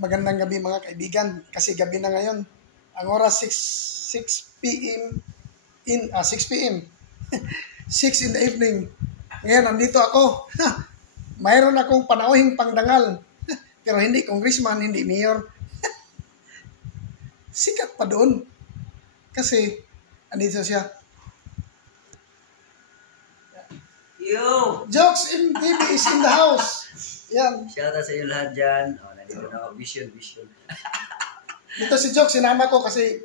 Magandang gabi mga kaibigan. Kasi gabi na ngayon. Ang oras 6 p.m. 6 p.m. 6 in the evening. Ngayon, nandito ako. Mayroon akong panauhing pangdangal. Pero hindi congressman, hindi mayor. Sikat pa doon. Kasi, andito siya. Yo! Jokes in TV is in the house. Yan. Shoutout sa inyo lahat dyan. Nandito na ako. Vision. Dito si Jokes, sinama ko kasi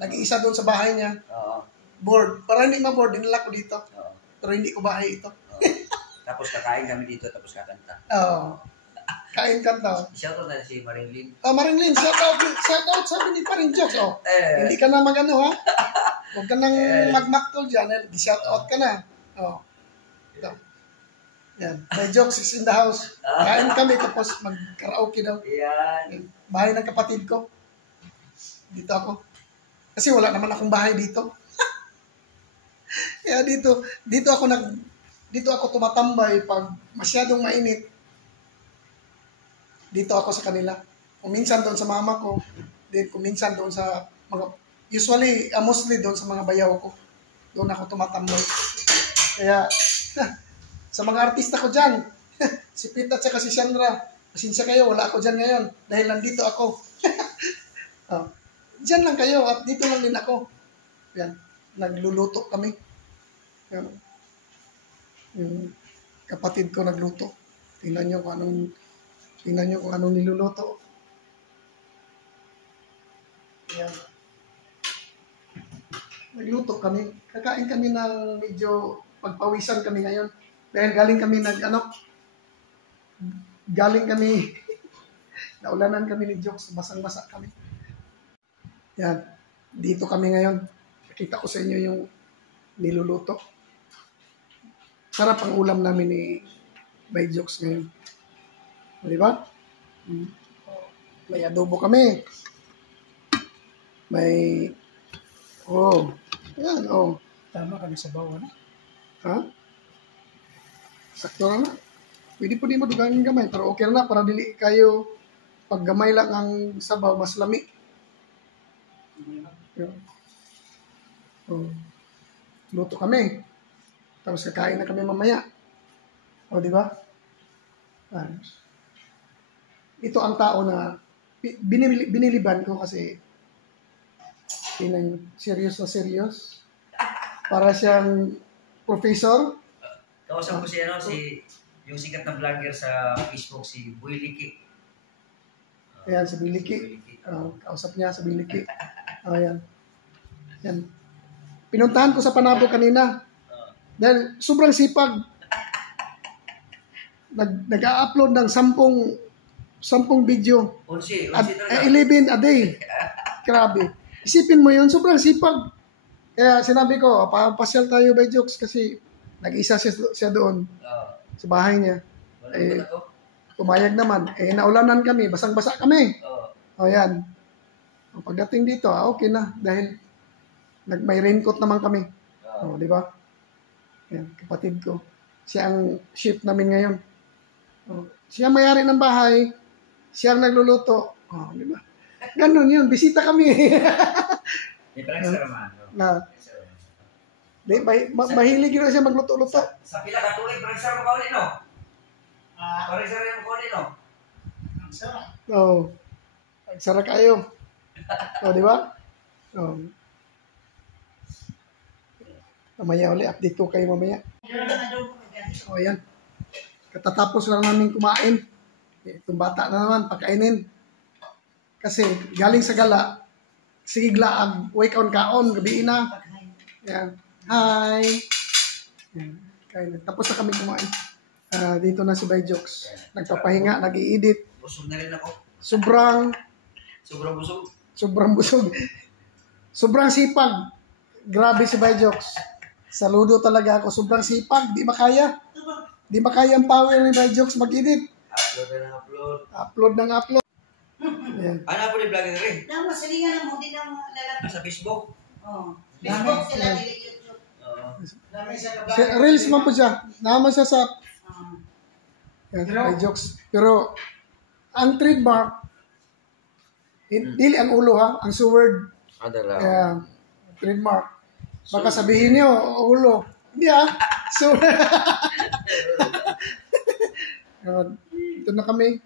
nag-iisa doon sa bahay niya. Oo. Board. Para hindi ma-board, dinala ko dito. Oo. Pero hindi ko bahay ito. Oo. Tapos kakain kami dito, tapos kakanta. Oo. Kain kanta. Shoutout na si Marilyn. Marilyn, shout out sabi ni Paring Jokes. Hindi ka na mag-ano ha. Huwag ka nang mag-maktol dyan. Shout out ka na. Ito. Yan. May Jokes is in the house. Kain kami tapos mag-karaoke daw. Yan. Bahay ng kapatid ko. Dito ako. Kasi wala naman akong bahay dito. Kaya dito ako tumatambay pag masyadong mainit. Dito ako sa kanila. Kuminsan doon sa mama ko. Then kuminsan doon sa mga, mostly doon sa mga bayaw ko. Doon ako tumatambay. Kaya, sa mga artista ko dyan, si Pita at saka si Sandra, pasensya kayo, wala ako dyan ngayon. Dahil nandito ako. Dyan lang kayo at dito lang din ako. Yan, nagluluto kami. Yan. Yung kapatid ko nagluto. Tingnan nyo kung anong niluluto. Yan. Nagluto kami. Kakain kami ng medyo pagpawisan kami ngayon. Dahil galing kami naulanan kami ni Jokes, basang-basa kami. Yan, dito kami ngayon. Nakita ko sa inyo yung niluluto. Sarap ang ulam namin ni by Jokes ngayon. Di ba? May adobo kami. May, yan, Tama kami sa bawah. ha? Sakto na. Pwede po di madugang gamay, pero okay na para dili kayo pag gamay lang ang sabaw, mas lami. Yeah. Luto kami. Tapos kakain na kami mamaya. Di ba? Ito ang tao na biniliban ko kasi serious na serious. Para siyang professor. Kausap ko yung sikat na vlogger sa Facebook, si Boy Liki. Ayan, si Biliki. Kausap niya sa Biliki. Ayan. Yan. Pinuntahan ko sa Panabo kanina. Dahil sobrang sipag. Nag-a-upload ng 10 video. 11 11 a day. Grabe. Isipin mo yun, sobrang sipag. Kaya sinabi ko, papasyal tayo by Jokes kasi nag-isa siya doon sa bahay niya. Pumayag naman. Naulanan kami, basang-basa kami. Yan. Pagdating dito, okay na. Dahil may raincoat naman kami. Di ba? Yan, kapatid ko. Siya ang chef namin ngayon. Siya may-ari ng bahay. Siya ang nagluluto. Di ba? Ganon yun. Bisita kami. Mahilig yun siya magluto-luto. Sa pila ka tuloy, parang mo kaulin, no? Parang mo kaulin, no? Ang sarap. Nagsara kayo. Di ba? Mamaya ulit, update ko kayo mamaya. Yan. Katatapos lang namin kumain. Itong bata na naman, pakainin. Kasi galing sa gala, sigla ang wake on kaon, gabi na. Yan. Hi! Yan. Kain. Tapos na kami kumain. Dito na si By Jokes. Nagpapahinga, nag-i-edit. Busog na rin ako. Sobrang busog. Sobrang busog. Sobrang sipag. Grabe si By Jokes. Saludo talaga ako. Sobrang sipag. Di makaya. Di makaya ang power ni By Jokes mag-edit. Upload ng upload. Yan. Ano po ni vlogger rin? Nang masalingan mo, hindi na lalapit. Sa Facebook? Facebook sila, dili YouTube. Reels man po siya. Naman siya sa By Jokes. Pero ang trademark Dili ang ulo ha, ang sword. Adala. Kaya, trademark. Baka sabihin niyo, ulo. Hindi ah. So, ito na kami.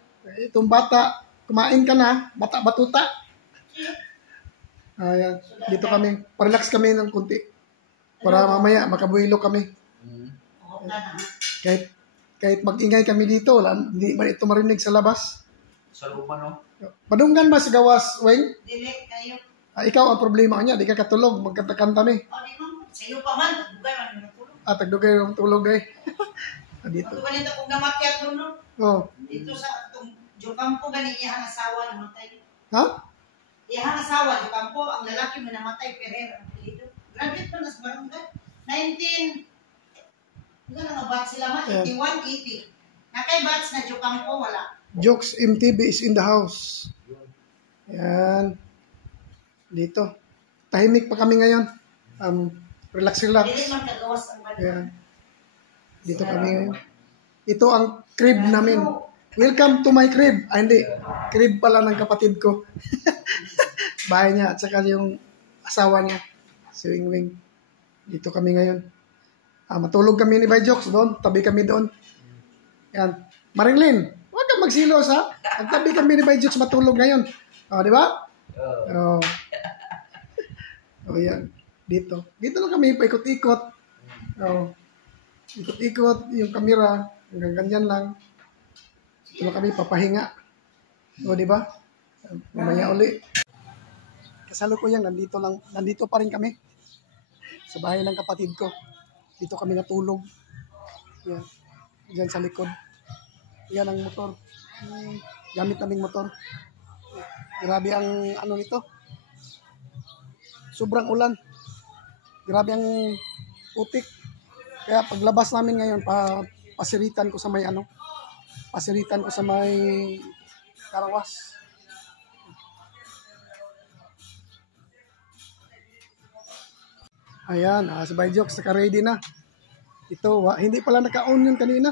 Itong bata, kumain ka na. Batuta. Ayan. Dito kami. Parelax kami ng kunti. Para mamaya makabuhilo kami. Kahit mag-ingay kami dito, hindi man ito marinig sa labas. Sa luma, no? Madunggan ba sa gawas, Weng? Dili kayo. Ikaw ang problema niya, di ka katulog, magkanta-kanta mi. O di man, sa'yo pa man, bugay man yung tulog. Tagdugay yung tulog ay. Dito. Ito ganito kung namakyat mo, no? Oh. Dito sa itong Jokampo, gani iyang asawa namatay. Ha? Iyang asawa, Jokampo, ang lalaki mo namatay, Ferrer, ang apelido. Graduate pa na sa barangay. 19, ano nga batch sila man? 81, 80. Nakay batch na Jokampo, wala. Jokes MTV is in the house. Yan. Dito. Tahimik pa kami ngayon. Relax. Dili man kagawas ang barangay. Yan. Dito kami ngayon. Ito ang crib namin. Welcome to my crib. Hindi. Crib pala ng kapatid ko. Bahay niya at saka yung asawa niya. Si Wing Wing. Dito kami ngayon. Matulog kami ni Bay Jokes doon. Tabi kami doon. Yan. Marilyn, huwag kang magsilos ha. Tabi kami ni Bay Jokes matulog ngayon. Di ba? Yan. Dito. Dito lang kami paikot-ikot. Ikot-ikot yung kamera. Hanggang ganyan lang. Dito lang kami papahinga. Di ba? Mamaya uli. Kasalukuyan, nandito pa rin kami. Sa bahay ng kapatid ko. Dito kami natulog. Yan. Diyan sa likod. Yan ang motor. Gamit naming motor. Grabe ang ano nito. Sobrang ulan. Grabe ang putik. Kaya paglabas namin ngayon, pasiritan ko sa may pasiritan ko sa may karawas. Ayan, si Bay Jokes naka-ready na. Ito, hindi pala naka-on yun kanina.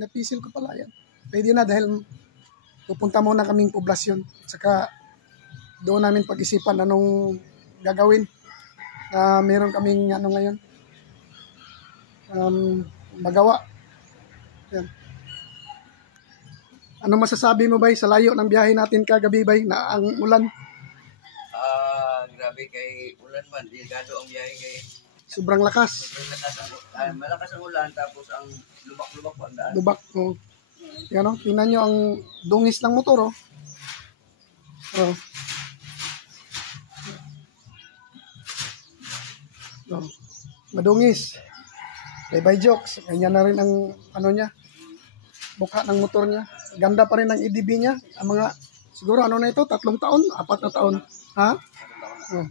Napisil ko pala yan. Ready na dahil pupunta muna kaming poblasyon. Saka doon namin pag-isipan anong gagawin. Meron kaming ngayon. Magawa. Yan. Ano masasabi mo Bay sa layo ng biyahe natin kagabi Bay na ang ulan? Grabe kay ulan man. Delikado ang biyahe kay sobrang lakas. Malakas ang ulan tapos ang lubak-lubak po ang daan. Lubak. Yan tingnan nyo ang dungis ng motor madungis. Kay Bay Jokes, ganyan na rin ang niya, mukha ng motor niya. Ganda pa rin ang EDB niya. Ang mga, siguro na ito, 3 taon, 4 na taon. Ha?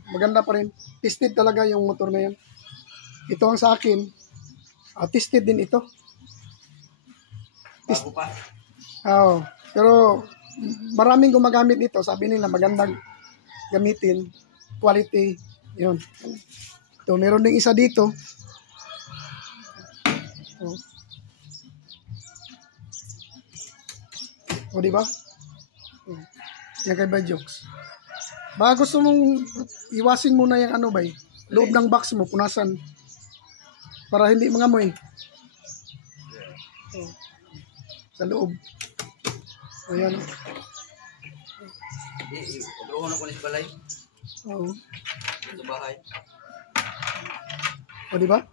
Maganda pa rin. Tested talaga yung motor na yan. Ito ang sa akin. Tested din ito. Bago pa. Pero maraming gumagamit nito. Sabi nila magandang gamitin. Quality. Yun. Ito, meron ding isa dito. Diba? Yan kay Bay Jokes. Baka gusto mong iwasin muna yung Bay. Loob ng box mo, punasan. Para hindi mangamoy. Sa loob. Ayan. Udrohon ako ni sa balay. Oo. Sa bahay. Diba?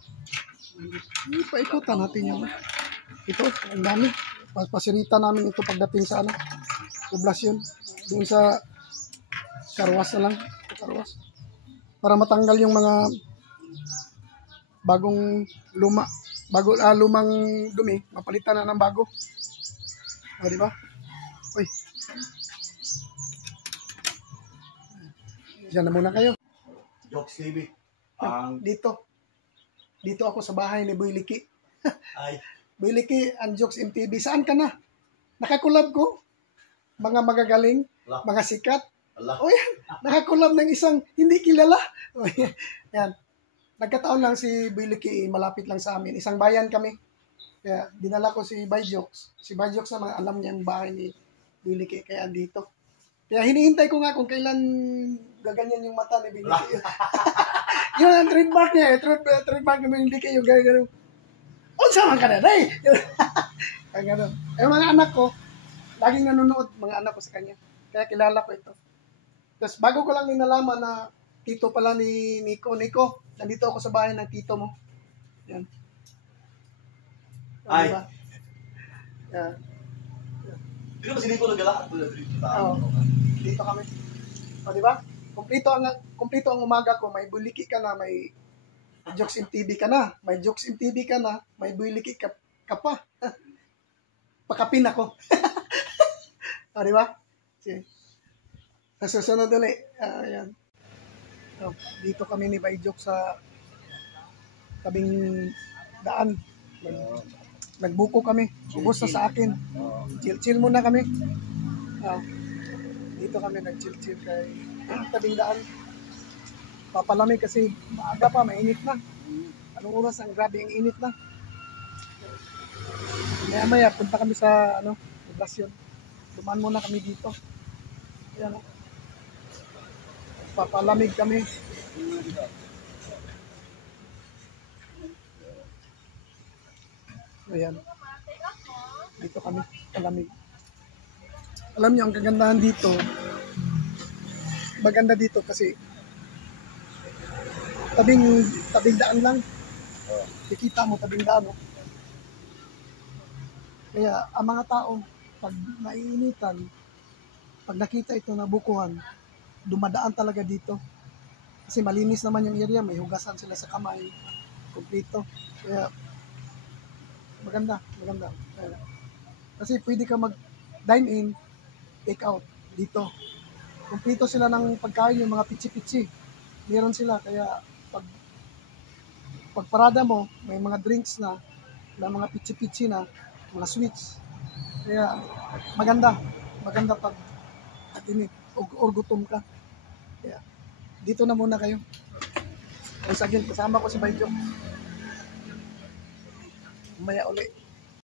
Paikutan natin yung ito, ang dami. Pasirita namin ito pagdating sa poblasyon. Doon sa karwas na lang. Karwas. Para matanggal yung mga bagong lumang dumi. Mapalitan na ng bago. Diba? Uy. Diyan na muna kayo. Jokes TV. Dito ako sa bahay ni Boy Liki. Ay. Boy Liki and Jokes MTV. Saan ka na? Nakakulab ko. Mga magagaling, mga sikat. O yan, nakakulab ng isang hindi kilala. O yan. Nagkataon lang si Boy Liki, malapit lang sa amin. Isang bayan kami. Kaya dinala ko si Bay Jokes. Si Bay Jokes naman, alam niya yung bahay ni Boy Liki. Kaya dito. Kaya hinihintay ko nga kung kailan gaganyan yung mata ni Billy. Yun ang trademark niya eh. Trademark ni Billy yung gano'n. Unsa man ka na, day? Ang gano'n. Eh, mga anak ko, laging nanonood mga anak ko sa kanya. Kaya kilala ko ito. Tapos bago ko lang ninalaman na tito pala ni Nico. Nico, nandito ako sa bahay ng tito mo. Yan. Ay. Diba? Yan. Hindi ba sinito nagala? Oo. Dito kami. O, di ba? Kumpleto ang umaga ko. May buliki ka na, may Jokes in TV ka na. May Jokes in TV ka na, may buliki ka pa. Pakapin ako. O, di ba? Sige. Sa susunod ulit. Ayan. So, dito kami ni Bayjok sa tabing daan. Nagbuko kami. Ubus na sa akin. Chill-chill muna kami. Dito kami nag-chill-chill kay tabing daan. Papalamig kasi maaga pa, mainit na. Anong oras? Ang grabe ang init na. Maya-maya, punta kami sa Poblacion. Dumaan muna kami dito. Ayan. Papalamig kami. Ayan. Dito kami, palamig. Alam niyo, ang kagandahan dito, maganda dito kasi tabing daan lang. Kikita mo tabing daan. Oh. Kaya ang mga tao, pag naiinitan, pag nakita ito na bukuhan, dumadaan talaga dito. Kasi malinis naman yung area, may hugasan sila sa kamay, kompleto. Kaya maganda. Kasi pwede ka mag-dine in, take out dito. Kompleto sila ng pagkain, yung mga pitsi-pitsi. Meron sila, kaya pag parada mo, may mga drinks na, may mga pitsi-pitsi na, mga sweets. Kaya maganda pag init or gutom ka. Kaya dito na muna kayo. Once again, kasama ko si Bayjok. Umaya uli.